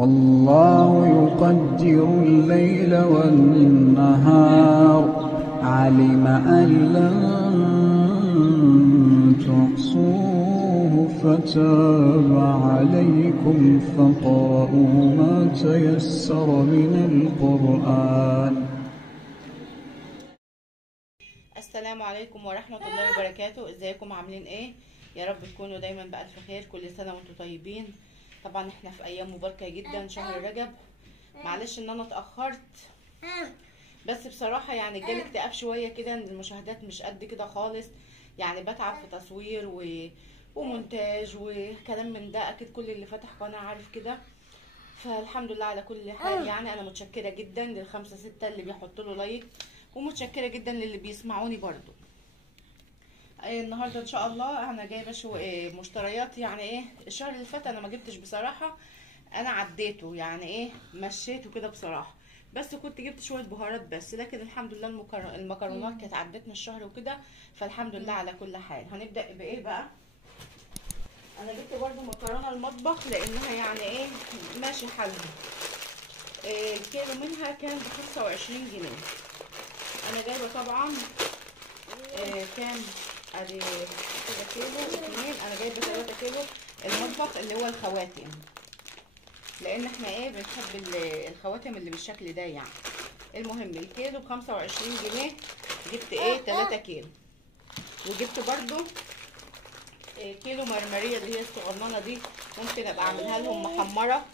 والله يقدر الليل والنهار، علم أن لن تحصوه فتاب عليكم فاقرؤوا ما تيسر من القرآن. السلام عليكم ورحمة الله وبركاته. ازيكم عاملين ايه؟ يا رب تكونوا دايما بألف خير. كل سنة وانتم طيبين. طبعا احنا في ايام مباركة جدا، شهر رجب. معلش ان انا اتأخرت، بس بصراحة يعني جالي اكتئاب شوية كده، ان المشاهدات مش قد كده خالص. يعني بتعب في تصوير ومونتاج وكلام من ده، اكيد كل اللي فتح قناة عارف كده. فالحمد لله على كل حال. يعني انا متشكرة جدا للخمسة ستة اللي بيحطوا له لايك، ومتشكرة جدا للي بيسمعوني برضو. النهارده ان شاء الله انا جايبه شو مشتريات. يعني ايه، الشهر اللي فات انا ما جبتش بصراحه، انا عديته يعني ايه، مشيته كده بصراحه. بس كنت جبت شويه بهارات بس، لكن الحمد لله المكرونات كانت عدتنا الشهر وكده، فالحمد لله على كل حال. هنبدا بايه بقى؟ انا جبت برده مكرونه المطبخ، لانها يعني ايه، ماشي حالها. الكيلو منها كان ب 25 جنيه. انا جايبه طبعا كام، ادي كده كيلو اتنين. انا جايبه 3 كيلو المطبخ اللي هو الخواتم، لان احنا ايه بنحب الخواتم اللي بالشكل ده يعني. المهم الكيلو ب 25 جنيه. جبت ايه 3 كيلو. وجبت برضو كيلو مرمريه اللي هي الصغننه دي، ممكن ابقى اعملها لهم محمره،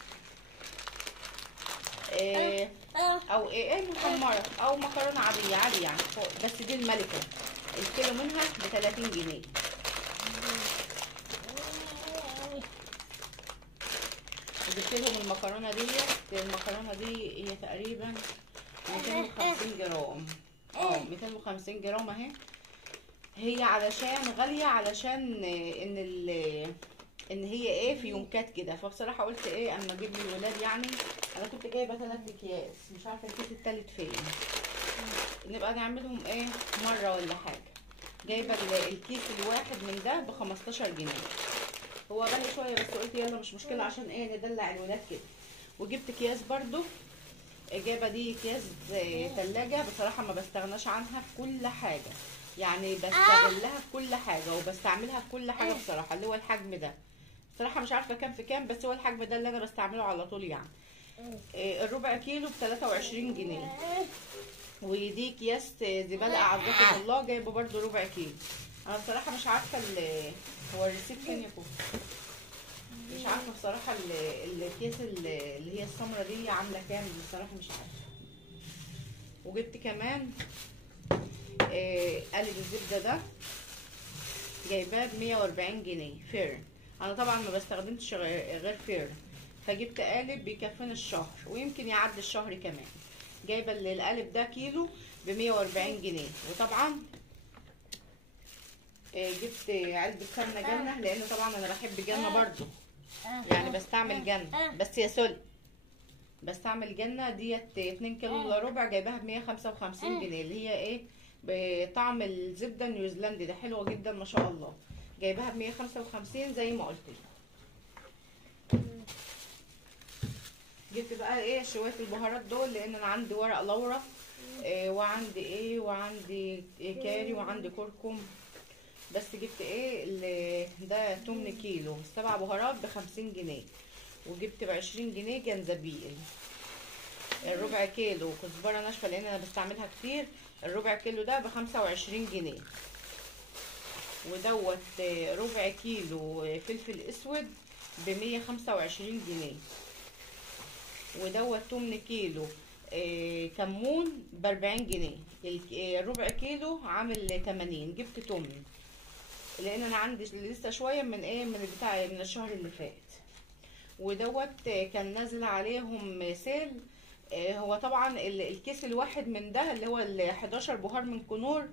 او ايه محمره او مكرونه عاديه عادي يعني، بس دي الملكه. الكيلو منها ب 30 جنيه. جبت لهم المكرونه دي هي تقريبا 250 جرام. 250 جرام اهي. هي علشان غاليه، علشان ان هي ايه في يونكات كده. فبصراحه قلت ايه اما اجيب للولاد يعني. انا كنت جايبه 3 اكياس، مش عارفه الكيس التالت فين، نبقى نعملهم ايه مره ولا حاجه. جايبه الكيس الواحد من ده ب 15 جنيه. هو غالي شويه، بس قلت يلا مش مشكله، عشان ايه ندلع الولاد كده. وجبت اكياس برضو. جايبه دي اكياس تلاجة. بصراحه ما بستغناش عنها في كل حاجه، يعني بستغلها في كل حاجه وبستعملها في كل حاجه بصراحه. اللي هو الحجم ده بصراحه مش عارفه كام في كام، بس هو الحجم ده اللي انا بستعمله على طول يعني. الربع كيلو ب 23 جنيه. ودي اكياس زباله اعزكم الله، جايبه برضو ربع كيلو. انا بصراحه مش عارفه هو الريسيت فين يكون، مش عارفه بصراحه الكيس اللي هي السمره دي عامله كام بصراحه، مش عارفه. وجبت كمان قالب الزبده ده، جايباه ب 140 جنيه فير. انا طبعا ما بستخدمش غير فير، فجبت قالب بيكفيني الشهر ويمكن يعدي الشهر كمان. جايبه القالب ده كيلو ب 140 جنيه. وطبعا جبت علبه سمنه جنه، لان طبعا انا بحب جنه برضو، يعني بستعمل جنه. بس يا سل بستعمل جنه ديت 2 كيلو الا ربع، جايباها ب 155 جنيه، اللي هي ايه بطعم الزبده النيوزيلندي ده، حلوه جدا ما شاء الله. جايباها ب 155 زي ما قلت لك. جبت بقى ايه شويه البهارات دول، لان انا عندي ورق لورا وعندي كاري وعندي كركم. بس جبت ايه ده 8 كيلو 7 بهارات ب 50 جنيه. وجبت ب 20 جنيه جنزبيل. الربع كيلو كزبره ناشفه، لان انا بستعملها كتير. الربع كيلو ده ب 25 جنيه. ودوت ربع كيلو فلفل اسود ب 125 جنيه. ودوت 8 كيلو كمون ب 40 جنيه. الربع كيلو عامل 80. جبت تمن، لان انا عندي لسه شويه من من بتاع من الشهر اللي فات. ودوت كان نازل عليهم سيل. هو طبعا الكيس الواحد من ده اللي هو ال 11 بهار من كنور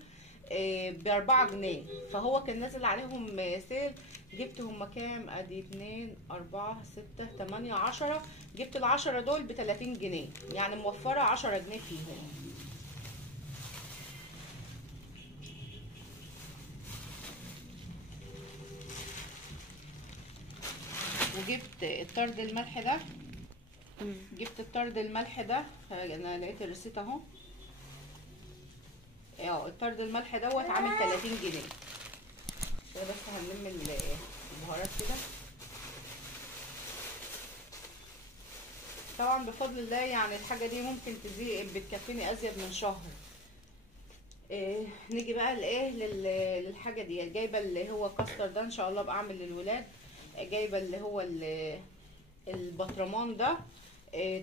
ب4 جنيه، فهو كان نازل عليهم سيل. جبت هما كام، ادي 2 4 6 8 10. جبت ال10 دول ب30 جنيه، يعني موفره 10 جنيه فيهم. وجبت الطرد الملح ده جبت الطرد الملح ده، انا لقيت الريسيت اهو. الطرد الملح دوت عامل 30 جنيه. بس هنلم البهارات كده. طبعا بفضل الله يعني الحاجه دي ممكن بتكفيني ازيد من شهر. نيجي بقى لايه للحاجه دي. جايبه اللي هو كاستر ده ان شاء الله بعمل للولاد. جايبه اللي هو البطرمان ده،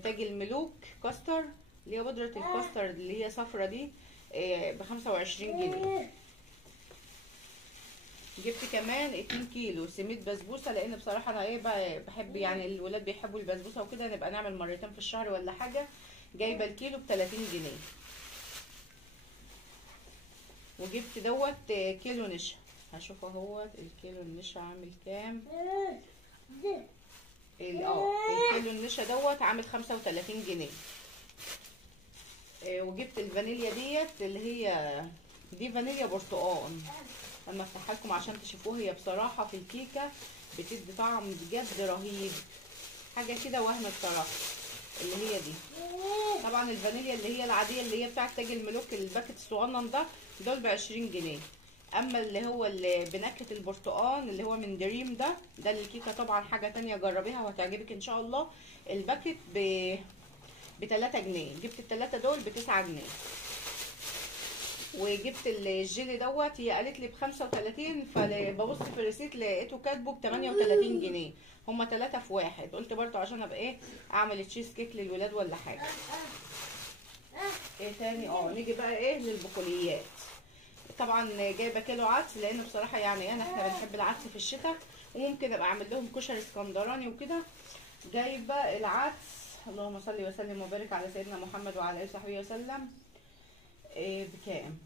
تاج الملوك كاستر، اللي هي بودره الكاستر اللي هي صفرة دي، ب25 جنيه. جبت كمان 2 كيلو سميد بسبوسه، لان بصراحه انا بحب يعني الولاد بيحبوا البسبوسه وكده، نبقى نعمل مرتين في الشهر ولا حاجه. جايبه الكيلو ب30 جنيه. وجبت دوت كيلو نشا. هشوف اهوت الكيلو النشا عامل كام. الكيلو النشا دوت عامل 35 جنيه. وجبت الفانيليا ديت اللي هي دي فانيليا برتقال. اما افتحها لكم عشان تشوفوها، هي بصراحه في الكيكه بتدي طعم بجد رهيب، حاجه كده وهم بصراحه. اللي هي دي طبعا الفانيليا اللي هي العاديه اللي هي بتاعه تاج الملوك، الباكت الصغنن ده، دول ب20 جنيه. اما اللي هو اللي بنكهه البرتقال اللي هو من دريم ده للكيكه طبعا حاجه تانية، جربيها وهتعجبك ان شاء الله. الباكت ب3 جنيه. جبت الثلاثه دول ب9 جنيه. وجبت الجيلي دوت، هي قالت لي ب35، فببص في الريسيت لقيته كاتبه ب38 جنيه. هما 3 في 1. قلت برضو عشان ابقى اعمل تشيز كيك للولاد ولا حاجه. ايه تاني؟ نيجي بقى للبقوليات. طبعا جايبه كيلو عدس، لان بصراحه يعني احنا بنحب العدس في الشتاء، وممكن ابقى اعمل لهم كشري اسكندراني وكده. جايبه العدس، اللهم صل وسلم وبارك على سيدنا محمد وعلى اله وصحبه وسلم. بكام؟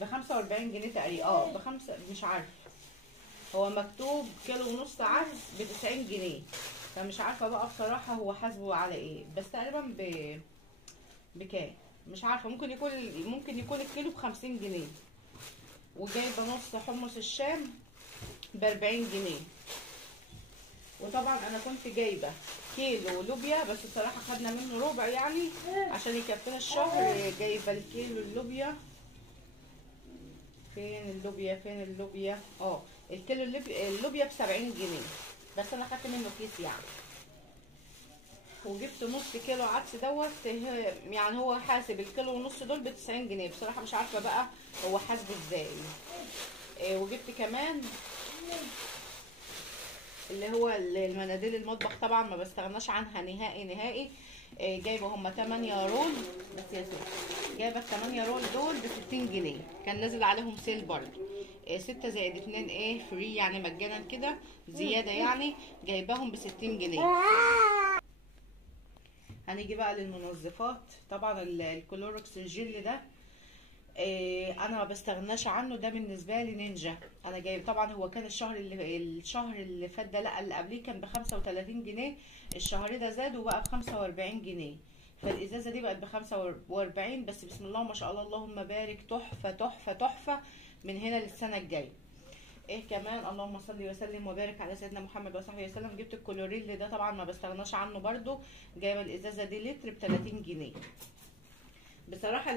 ب45 جنيه تقريبا. بخمسة، مش عارفه، هو مكتوب كيلو ونص عدس ب90 جنيه، فمش عارفه بقى بصراحه هو حاسبه على ايه، بس تقريبا بكام مش عارفه. ممكن يكون الكيلو ب50 جنيه. وجايبه نص حمص الشام ب40 جنيه. وطبعا انا كنت جايبه كيلو لوبيا، بس بصراحه خدنا منه ربع يعني عشان يكفينا الشهر. جايبه الكيلو اللوبيا. فين اللوبيا؟ الكيلو اللوبيا ب70 جنيه، بس انا خدت منه كيس يعني. وجبت نص كيلو عدس دوت، يعني هو حاسب الكيلو ونص دول ب90 جنيه. بصراحه مش عارفه بقى هو حاسبه ازاي. وجبت كمان اللي هو المناديل المطبخ، طبعا ما بستغناش عنها نهائي. جايبه هما 8 رول بس يا سيدي. جايبه ال8 رول دول ب60 جنيه، كان نازل عليهم سيل برضه. 6 زائد 2 فري يعني مجانا كده زياده يعني. جايباهم ب60 جنيه. هنيجي بقى للمنظفات. طبعا الكلوركس الجل ده انا ما بستغناش عنه، ده بالنسبه لي نينجا. انا جايب طبعا، هو كان الشهر اللي فات ده، لا اللي قبليه كان ب35 جنيه. الشهر ده زاد وبقى ب45 جنيه. فالازازه دي بقت ب45، بس بسم الله ما شاء الله اللهم بارك، تحفه تحفه تحفه من هنا للسنه الجايه. كمان اللهم صل وسلم وبارك على سيدنا محمد وصحبه وسلم. جبت الكلوريل ده، طبعا ما بستغناش عنه برده. جايبه الازازه دي لتر ب30 جنيه. بصراحه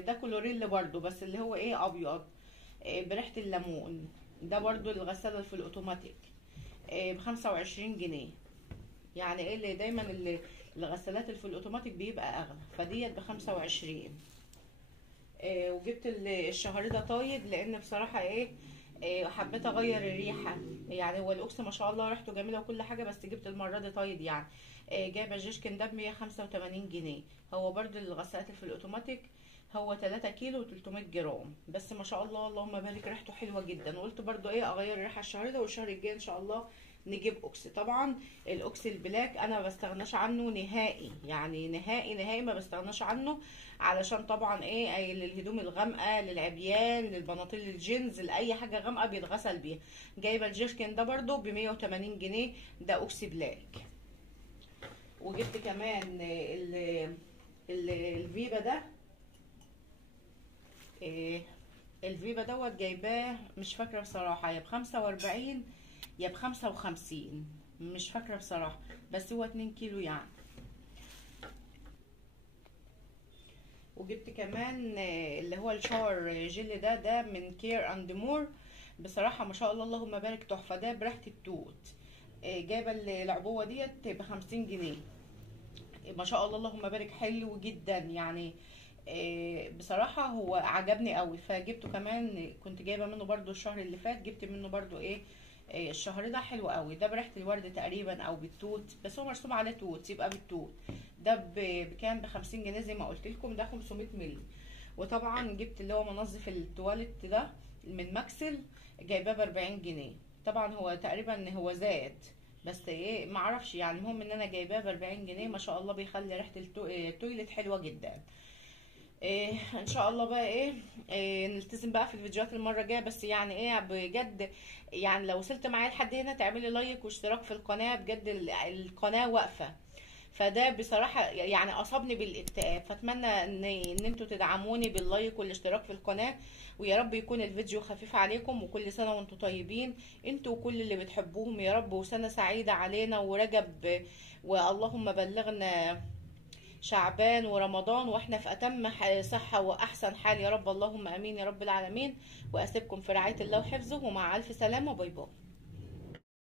ده كلوريل برده، بس اللي هو ابيض بريحه الليمون. ده برده الغساله في الاوتوماتيك ب25 جنيه. يعني اللي دايما الغسالات اللي في الاوتوماتيك بيبقى اغلى، فديت ب25. وجبت الشهر ده طايب، لان بصراحه حبيت اغير الريحه. يعني هو الاكس ما شاء الله ريحته جميله وكل حاجه، بس جبت المره دي طايب يعني. جايبه جيشكن ده ب185 جنيه. هو برده الغسالات في الاوتوماتيك، هو 3 كيلو و300 جرام، بس ما شاء الله اللهم بارك ريحته حلوه جدا. وقلت برده اغير الريحه الشهر ده، والشهر الجاي ان شاء الله نجيب اوكس. طبعا الاوكس البلاك انا ما بستغناش عنه نهائي، يعني نهائي ما بستغناش عنه، علشان طبعا للهدوم الغامقه، للعبيان، للبناطيل الجينز، لاي حاجه غامقه بيتغسل بيها. جايبه الجيركن ده برده ب180 جنيه، ده اوكس بلاك. وجبت كمان الفيبا ده. الفيبا دوت جايباه مش فاكره بصراحه، يا ب45 يا ب55. مش فاكره بصراحه، بس هو 2 كيلو يعني. وجبت كمان اللي هو الشاور جل ده من كير اند مور. بصراحه ما شاء الله اللهم بارك، تحفه. ده بريحه التوت. جايبه العبوه ديت ب50 جنيه. ما شاء الله اللهم بارك، حلو جدا يعني. بصراحة هو عجبني قوي، فجبته كمان. كنت جايبة منه برضو الشهر اللي فات، جبت منه برضو الشهر ده حلو قوي. ده بريحة الورد تقريبا او بالتوت، بس هو مرسوم عليه توت يبقى بالتوت. ده بكام؟ ب50 جنيه زي ما قلت لكم. ده 500 مللي. وطبعا جبت اللي هو منظف التواليت ده من ماكسل، جايباه ب40 جنيه. طبعا هو تقريبا هو زاد، بس معرفش يعني. المهم ان انا جايباه ب40 جنيه. ما شاء الله بيخلي ريحة التويلت حلوة جدا. ان شاء الله بقى نلتزم بقى في الفيديوهات المره الجايه. بس يعني بجد، يعني لو وصلت معايا لحد هنا تعملي لايك واشتراك في القناه. بجد القناه واقفه. فده بصراحه يعني اصابني بالاكتئاب. فاتمنى ان انتوا تدعموني باللايك والاشتراك في القناه. ويا رب يكون الفيديو خفيف عليكم. وكل سنه وانتم طيبين انتوا وكل اللي بتحبوهم يا رب. وسنه سعيده علينا ورجب. واللهم بلغنا شعبان ورمضان واحنا في اتم صحة واحسن حال يا رب. اللهم امين يا رب العالمين. واسيبكم في رعاية الله وحفظه، ومع الف سلامة. باي باي.